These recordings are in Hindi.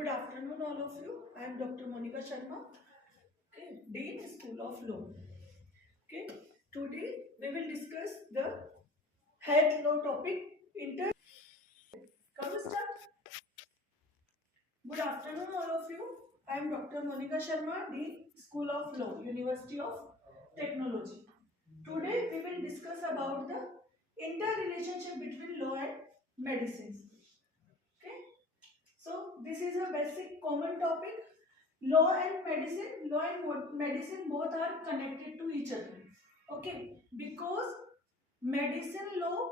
Good afternoon, all of you. I am Dr. Monica Sharma, Dean, School of Law. Okay, today we will discuss the health law topic. Come start. Good afternoon, all of you. I am Dr. Monica Sharma, Dean, School of Law, University of Technology. Today we will discuss about the interrelationship between law and medicine. Okay, so this is a basic common topic. Law and medicine both are connected to each other. Okay, because medicine law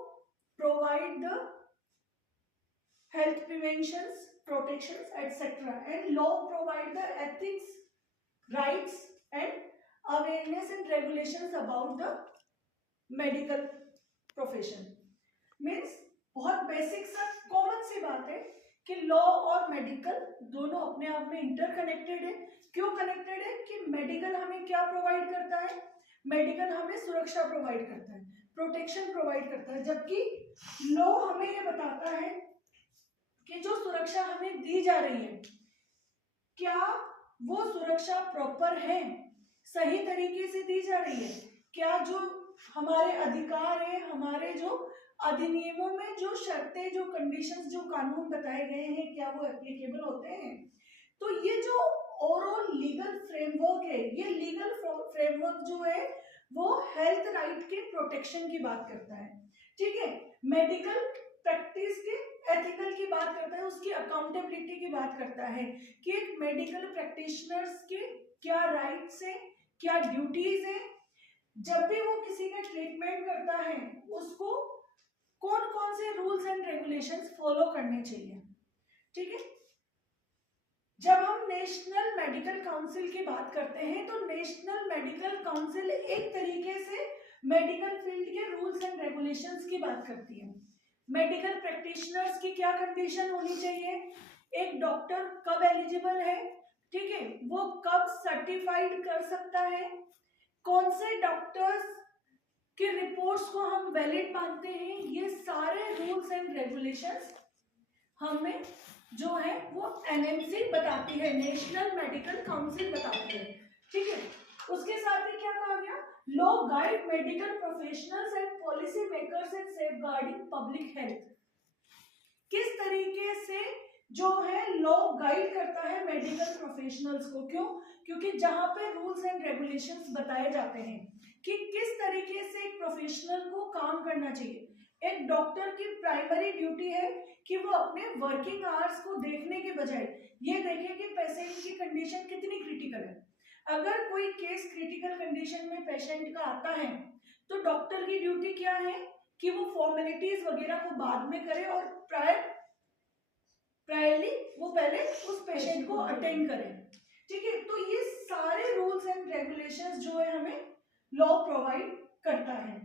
provide the health preventions, protections, etc., and law provide the ethics, rights, and awareness and regulations about the medical profession. Means बहुत बेसिक सा कॉमन सी बात है कि लॉ और मेडिकल दोनों अपने आप में इंटरकनेक्टेड है. क्यों कनेक्टेड है? कि मेडिकल हमें क्या प्रोवाइड करता है? मेडिकल हमें सुरक्षा प्रोवाइड करता है, प्रोटेक्शन प्रोवाइड करता है, जबकि लॉ हमें ये बताता है कि जो सुरक्षा हमें दी जा रही है क्या वो सुरक्षा प्रॉपर है, सही तरीके से दी जा रही है, क्या जो हमारे अधिकार है, हमारे जो अधिनियमों में जो शर्तें, जो कंडीशंस, जो कानून बताए गए हैं, क्या वो एप्लीकेबल होते हैं. तो ये जो ओवरऑल लीगल फ्रेमवर्क है, ये लीगल फ्रेमवर्क जो है वो हेल्थ राइट के प्रोटेक्शन की बात करता है. ठीक है, मेडिकल प्रैक्टिस के एथिकल की बात करता है, उसकी अकाउंटेबिलिटी की बात करता है कि एक मेडिकल प्रैक्टिशनर्स के क्या राइट्स है, क्या ड्यूटीज है, जब भी वो किसी का ट्रीटमेंट करता है उसको कौन कौन से रूल्स एंड रेगुलेशंस फॉलो करने चाहिए. ठीक है, जब हम नेशनल मेडिकल काउंसिल की बात करते हैं तो नेशनल मेडिकल काउंसिल एक तरीके से मेडिकल फील्ड के रूल्स एंड रेगुलेशंस की बात करती है. मेडिकल प्रैक्टिशनर्स की क्या कंडीशन होनी चाहिए, एक डॉक्टर कब एलिजिबल है, ठीक है, वो कब सर्टिफाइड कर सकता है, कौन से डॉक्टर्स के रिपोर्ट्स को हम वैलिड मानते हैं, ये सारे रूल्स एंड रेगुलेशंस हमें जो है वो एनएमसी बताती है, नेशनल मेडिकल काउंसिल बताती है. ठीक है, उसके साथ ही क्या कहा गया, law guide medical professionals and policy makers in safeguarding public health. किस तरीके से जो है लॉ गाइड करता है मेडिकल प्रोफेशनल्स को. क्यों? क्योंकि जहां पे रूल्स एंड रेगुलेशंस बताए जाते हैं कि किस तरीके से एक प्रोफेशनल को काम करना चाहिए. एक डॉक्टर की प्राइमरी ड्यूटी है कि वो अपने वर्किंग आवर्स को देखने के बजाय ये देखे कि पेशेंट की कंडीशन कितनी क्रिटिकल है. अगर कोई केस क्रिटिकल कंडीशन में पेशेंट का आता है तो डॉक्टर की ड्यूटी क्या है कि वो फॉर्मेलिटीज वगैरह को बाद में करे और प्रायरली वो पहले उस पेशेंट को अटेंड करें. ठीक है, तो ये सारे रूल्स एंड रेगुलेशंस जो है हमें लॉ प्रोवाइड करता है.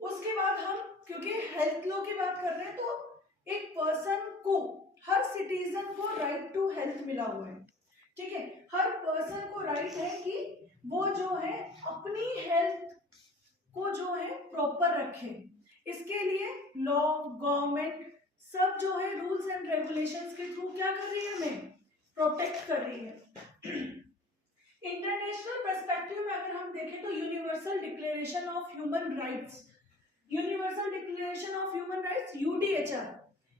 उसके बाद हम क्योंकि हेल्थ लॉ की बात कर रहे हैं तो एक पर्सन को, हर सिटीजन को राइट टू हेल्थ मिला हुआ है. ठीक है, हर पर्सन को राइट है कि वो जो है अपनी हेल्थ को जो है प्रॉपर रखे. इसके लिए लॉ, गवर्नमेंट सब जो है रूल्स एंड रेगुलेशंस के थ्रू क्या कर रही है, हमें प्रोटेक्ट कर रही है. इंटरनेशनल पर्सपेक्टिव में अगर हम देखें तो universal declaration of human rights, universal declaration of human rights UDHR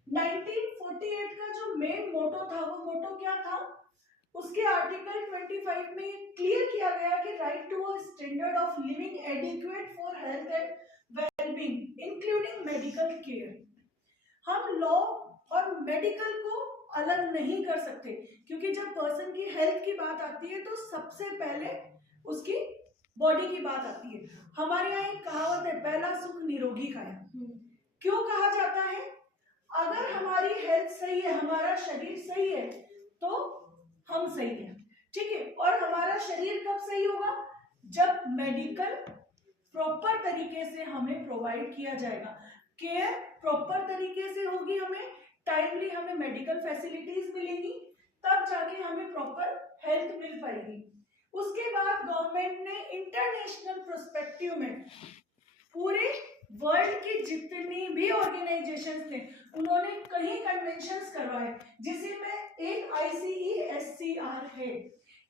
1948 का जो मेन मोटो था, वो मोटो क्या था, उसके आर्टिकल 25 में क्लियर किया गया कि right to a standard of living adequate for health and wellbeing including medical care. हम लॉ और मेडिकल को अलग नहीं कर सकते क्योंकि जब पर्सन की हेल्थ की बात आती है तो सबसे पहले उसकी बॉडी की बात आती है. हमारे यहाँ एक कहावत है, पहला सुख निरोगी काया. क्यों कहा जाता है? अगर हमारी हेल्थ सही है, हमारा शरीर सही है तो हम सही है. ठीक है, और हमारा शरीर कब सही होगा, जब मेडिकल प्रॉपर तरीके से हमें प्रोवाइड किया जाएगा, केयर प्रॉपर तरीके से होगी, हमें टाइमली हमें मेडिकल फैसिलिटीज मिलेंगी, तब जाके हमें प्रॉपर हेल्थ मिल पाएगी. उसके बाद गवर्नमेंट ने इंटरनेशनल पर्सपेक्टिव में पूरे वर्ल्ड की जितनी भी ऑर्गेनाइजेशंस थे उन्होंने कहीं कन्वेंशंस करवाए, जिसमें एक ICESCR है,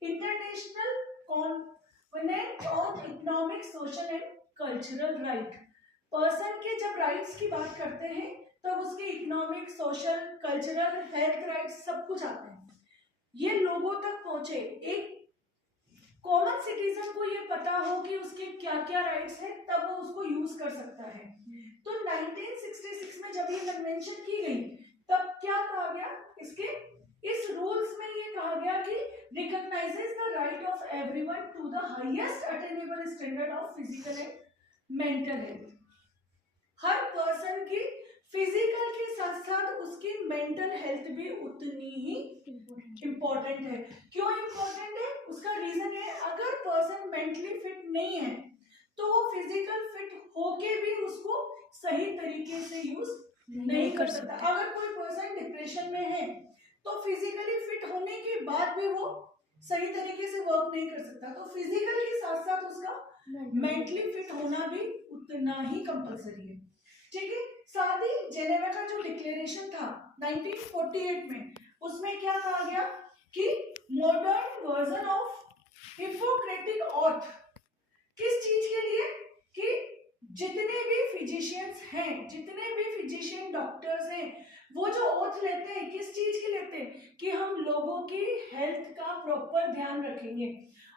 international covenant on economic, social and cultural right. Person के जब राइट्स की बात करते हैं तब उसके economic, social, cultural, health rights सब कुछ आते हैं। ये लोगों तक पहुंचे, एक कॉमन सिटीजन को ये पता हो कि उसके क्या क्या राइट्स हैं, तब वो उसको यूज कर सकता है। तो 1966 में जब ये कन्वेंशन की गई तब क्या कहा गया, इसके इस रूल्स में ये कहा गया कि recognizes the right of everyone to the highest attainable standard of physical and mental health. हर पर्सन की फिजिकल के साथ साथ उसकी मेंटल हेल्थ भी उतनी ही इम्पोर्टेंट है। क्यों इम्पोर्टेंट है? उसका रीजन है, अगर पर्सन मेंटली फिट नहीं है तो वो फिजिकल फिट होके भी उसको सही तरीके से यूज नहीं कर सकता। अगर कोई पर्सन डिप्रेशन में है तो फिजिकली फिट होने के बाद भी वो सही तरीके से वर्क नहीं कर सकता। तो फिजिकल के साथ साथ उसका मेंटली फिट होना भी उतना ही कंपलसरी है। ठीक है, साथ ही जेनेवा का जो डिक्लेरेशन था 1948 में, उसमें क्या कहा गया कि modern version of Hippocratic oath, किस चीज के लिए, कि जितने भी फिजिशियंस हैं, जितने भी फिजिशियन डॉक्टर्स हैं, वो जो ओथ लेते हैं किस चीज के लेते हैं, कि हम लोगों की हेल्थ का प्रॉपर ध्यान रखेंगे।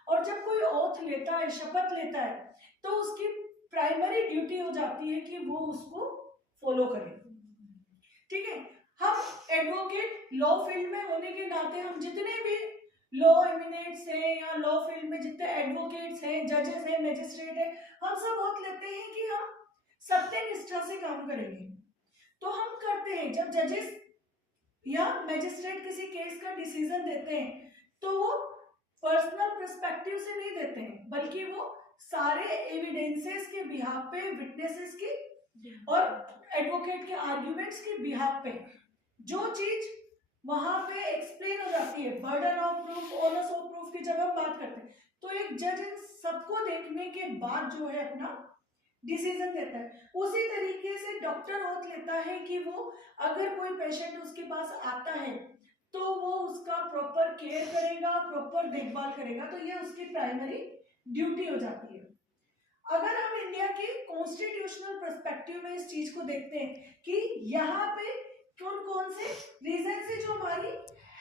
और जब कोई ओथ लेता है, शपथ लेता है, तो उसकी प्राइमरी ड्यूटी हो जाती है कि वो उसको फॉलो करे। ठीक है, हम एडवोकेट लॉ फील्ड में होने के नाते हम जितने भी लॉ एमिनेट्स हैं या लॉ फील्ड में जितने एडवोकेट्स हैं, जजेस हैं, मैजिस्ट्रेट हैं, हम सब ओथ लेते हैं कि हम सत्यनिष्ठा से काम करेंगे। तो हम करते हैं, जब जजेस या मैजिस्ट्रेट किसी केस का डिसीजन देते हैं तो वो पर्सनल पर्सपेक्टिव से नहीं देते हैं, बल्कि वो सारे एविडेंसेस के बिहाफ पे, विटनेसेस की और एडवोकेट के आर्ग्यूमेंट्स के बिहाफ पे जो चीज वहां पे एक्सप्लेन हो जाती है, burden of proof, onus of proof की जब हम बात करते हैं, तो एक जज इन सबको देखने के बाद जो है अपना डिसीजन देता है। उसी तरीके से डॉक्टर ओथ लेता है कि वो अगर कोई पेशेंट उसके पास आता है तो वो उसका प्रॉपर केयर करेगा, प्रॉपर देखभाल करेगा। तो ये उसकी प्राइमरी ड्यूटी हो जाती है। अगर हम इंडिया के कॉन्स्टिट्यूशनल पर्सपेक्टिव में इस चीज को देखते हैं कि यहाँ पे कौन कौन से रीजन से जो हमारी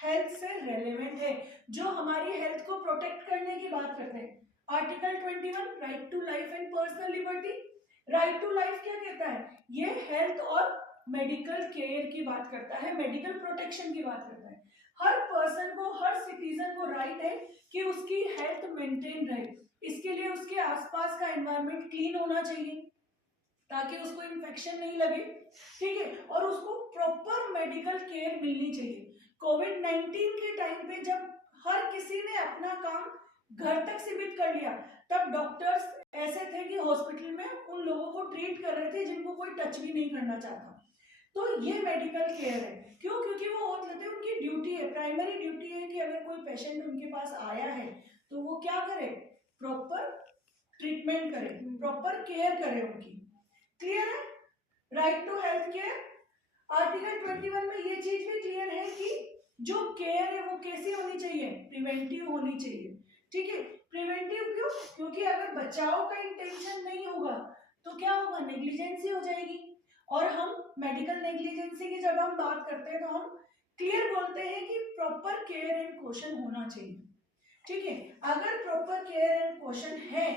हेल्थ से रेलेवेंट है, जो हमारी हेल्थ को प्रोटेक्ट करने की बात करते हैं। Article 21 right to life and personal liberty. Right to life क्या कहता है? ये हेल्थ और मेडिकल केयर की बात करता है, मेडिकल प्रोटेक्शन की बात करता है। हर पर्सन को, हर सिटीजन को राइट है कि उसकी हेल्थ मेंटेन रहे। इसके लिए उसके आसपास का एनवायरनमेंट क्लीन होना चाहिए ताकि उसको इन्फेक्शन नहीं लगे। ठीक है, और उसको प्रॉपर मेडिकल केयर मिलनी चाहिए। कोविड-19 के टाइम पे जब हर किसी ने अपना काम घर तक सीमित कर लिया, तब डॉक्टर्स ऐसे थे कि हॉस्पिटल में उन लोगों को ट्रीट कर रहे थे जिनको कोई टच भी नहीं करना चाहता। तो ये मेडिकल केयर है। क्यों? क्योंकि वो और लेते हैं, उनकी ड्यूटी है, प्राइमरी ड्यूटी है कि अगर कोई पेशेंट उनके पास आया है तो वो क्या करे, प्रॉपर ट्रीटमेंट करे, प्रॉपर केयर करे उनकी। क्लियर है? Right to health care. Article 21 में ये चीज भी क्लियर है कि जो केयर है वो कैसी होनी चाहिए, प्रिवेंटिव होनी चाहिए। ठीक है, प्रिवेंटिव क्यों? क्योंकि अगर बचाव का इंटेंशन नहीं होगा तो क्या होगा, नेग्लिजेंसी हो जाएगी। और हम मेडिकल नेग्लिजेंसी की जब हम बात करते हैं तो हम क्लियर बोलते हैं कि प्रॉपर केयर एंड क्वेश्चन होना चाहिए। ठीक है, अगर प्रॉपर केयर एंड क्वेश्चन है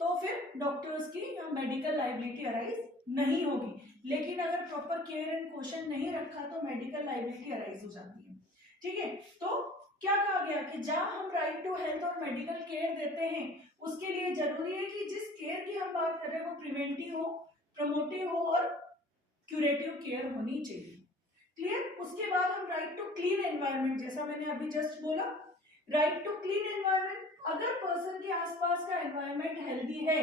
तो फिर डॉक्टर्स की मेडिकल लायबिलिटी अराइज नहीं होगी। लेकिन अगर प्रॉपर केयर एंड क्वेश्चन नहीं रखा तो मेडिकल लायबिलिटी अराइज हो जाती है। ठीक है, तो क्या कहा गया कि जहां हम राइट टू हेल्थ और मेडिकल केयर देते हैं उसके लिए जरूरी है कि जिस केयर की हम बात कर रहे हैं वो प्रिवेंटिव हो, प्रमोटिव हो और क्यूरेटिव केयर होनी चाहिए। क्लियर? उसके बाद हम राइट टू क्लीन एनवायरनमेंट, जैसा मैंने अभी जस्ट बोला, राइट टू क्लीन एनवायरनमेंट। अगर पर्सन के आसपास का एनवायरनमेंट हेल्दी है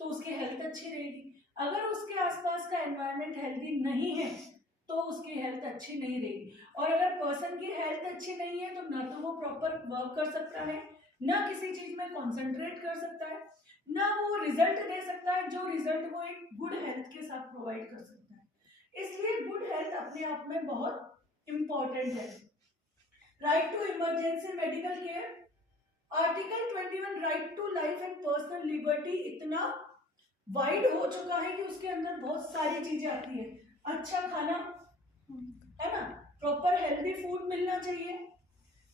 तो उसकी हेल्थ अच्छी रहेगी। अगर उसके आसपास का एनवायरनमेंट हेल्दी नहीं है तो उसकी हेल्थ अच्छी नहीं रहेगी। और अगर पर्सन की हेल्थ अच्छी नहीं है तो ना तो वो प्रॉपर वर्क कर सकता है, ना किसी चीज में कॉन्सेंट्रेट कर सकता है, ना वो रिजल्ट दे सकता है जो रिजल्ट वो एक गुड हेल्थ के साथ प्रोवाइड कर सकता है। इसलिए गुड हेल्थ हेल्थ अपने आप में बहुत इंपॉर्टेंट है। Right to emergency medical care, article 21 right to life and personal liberty इतना वाइड हो चुका है कि उसके अंदर बहुत सारी चीजें आती है। अच्छा खाना है ना, प्रॉपर हेल्दी फूड मिलना चाहिए,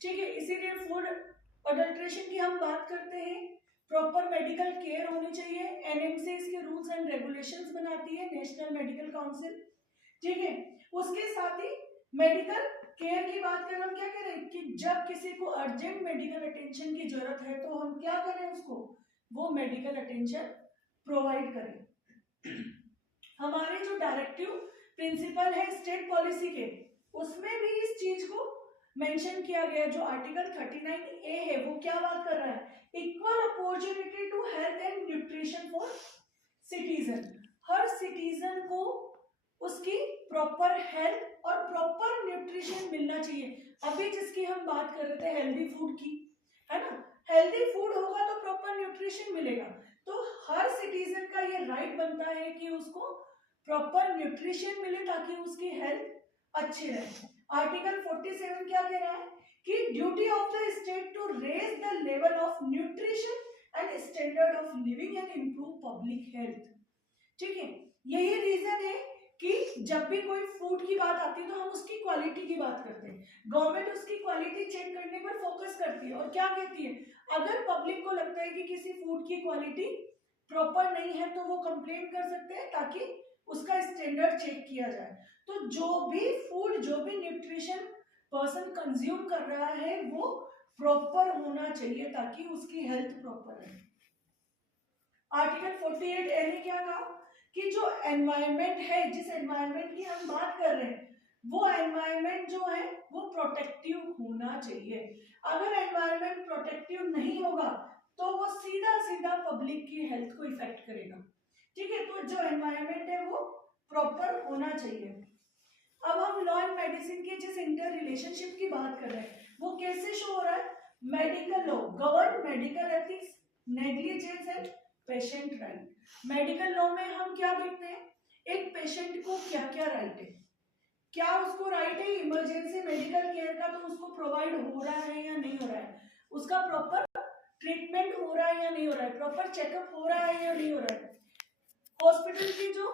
ठीक है, इसीलिए फूड अडल्ट्रेशन की हम बात करते हैं। प्रॉपर मेडिकल केयर होनी चाहिए, एनएमसी इसके रूल्स एंड रेगुलेशंस बनाती है, नेशनल मेडिकल काउंसिल, ठीक है। उसके साथ ही मेडिकल केयर की बात करें, हम क्या कह रहे हैं कि जब किसी को अर्जेंट मेडिकल अटेंशन की जरूरत है तो हम क्या करें, उसको वो मेडिकल अटेंशन प्रोवाइड करें। हमारे जो डायरेक्टिव प्रिंसिपल है स्टेट पॉलिसी के, उसमें भी इस चीज को मेंशन किया गया। जो आर्टिकल 39A है वो क्या बात कर रहा है, equal opportunity to health and nutrition for citizen. हर सिटीजन को उसकी प्रॉपर हेल्थ और प्रॉपर न्यूट्रिशन मिलना चाहिए। अभी जिसकी हम बात कर रहे थे हेल्दी फूड की, है ना, हेल्दी फूड होगा तो प्रॉपर न्यूट्रिशन मिलेगा। तो हर सिटीजन का ये राइट बनता है कि उसको प्रॉपर न्यूट्रिशन मिले ताकि उसकी हेल्थ अच्छी रहे। आर्टिकल 47 क्या कह रहा है कि duty of the state to raise the level of nutrition and standard of living and improve public health, ठीक है। यही रीजन है कि जब भी कोई फूड की बात आती है तो हम उसकी क्वालिटी की बात करते हैं। गवर्नमेंट उसकी क्वालिटी चेक करने पर फोकस करती है और क्या कहती है, अगर पब्लिक को लगता है कि किसी फूड की क्वालिटी प्रॉपर नहीं है तो वो कंप्लेन कर सकते हैं ताकि उसका स्टैंडर्ड चेक किया जाए। तो जो भी फूड, जो भी न्यूट्रिशन पर्सन कंज्यूम कर रहा है वो प्रॉपर होना चाहिए ताकि उसकी हेल्थ प्रॉपर रहे। आर्टिकल 48A ने क्या कहा कि जो एनवायरनमेंट है, जिस एनवायरनमेंट की हम बात कर रहे हैं वो एनवायरनमेंट जो है वो प्रोटेक्टिव होना चाहिए। अगर एनवायरनमेंट प्रोटेक्टिव नहीं होगा तो वो सीधा सीधा पब्लिक की हेल्थ को इफेक्ट करेगा, ठीक है। तो जो एनवायरनमेंट है वो प्रॉपर होना चाहिए। अब हम लॉ एंड मेडिसिन के जिस इंटर रिलेशनशिप की बात कर रहे हैं वो कैसे शो हो रहा है, medical law govern medical ethics, negligence and patient right. Medical law में हम क्या देखते हैं, एक पेशेंट को क्या क्या राइट है, क्या उसको राइट है इमरजेंसी मेडिकल केयर का, तो उसको प्रोवाइड हो रहा है या नहीं हो रहा है, उसका प्रॉपर ट्रीटमेंट हो रहा है या नहीं हो रहा है, प्रॉपर चेकअप हो रहा है या नहीं हो रहा है, हॉस्पिटल की जो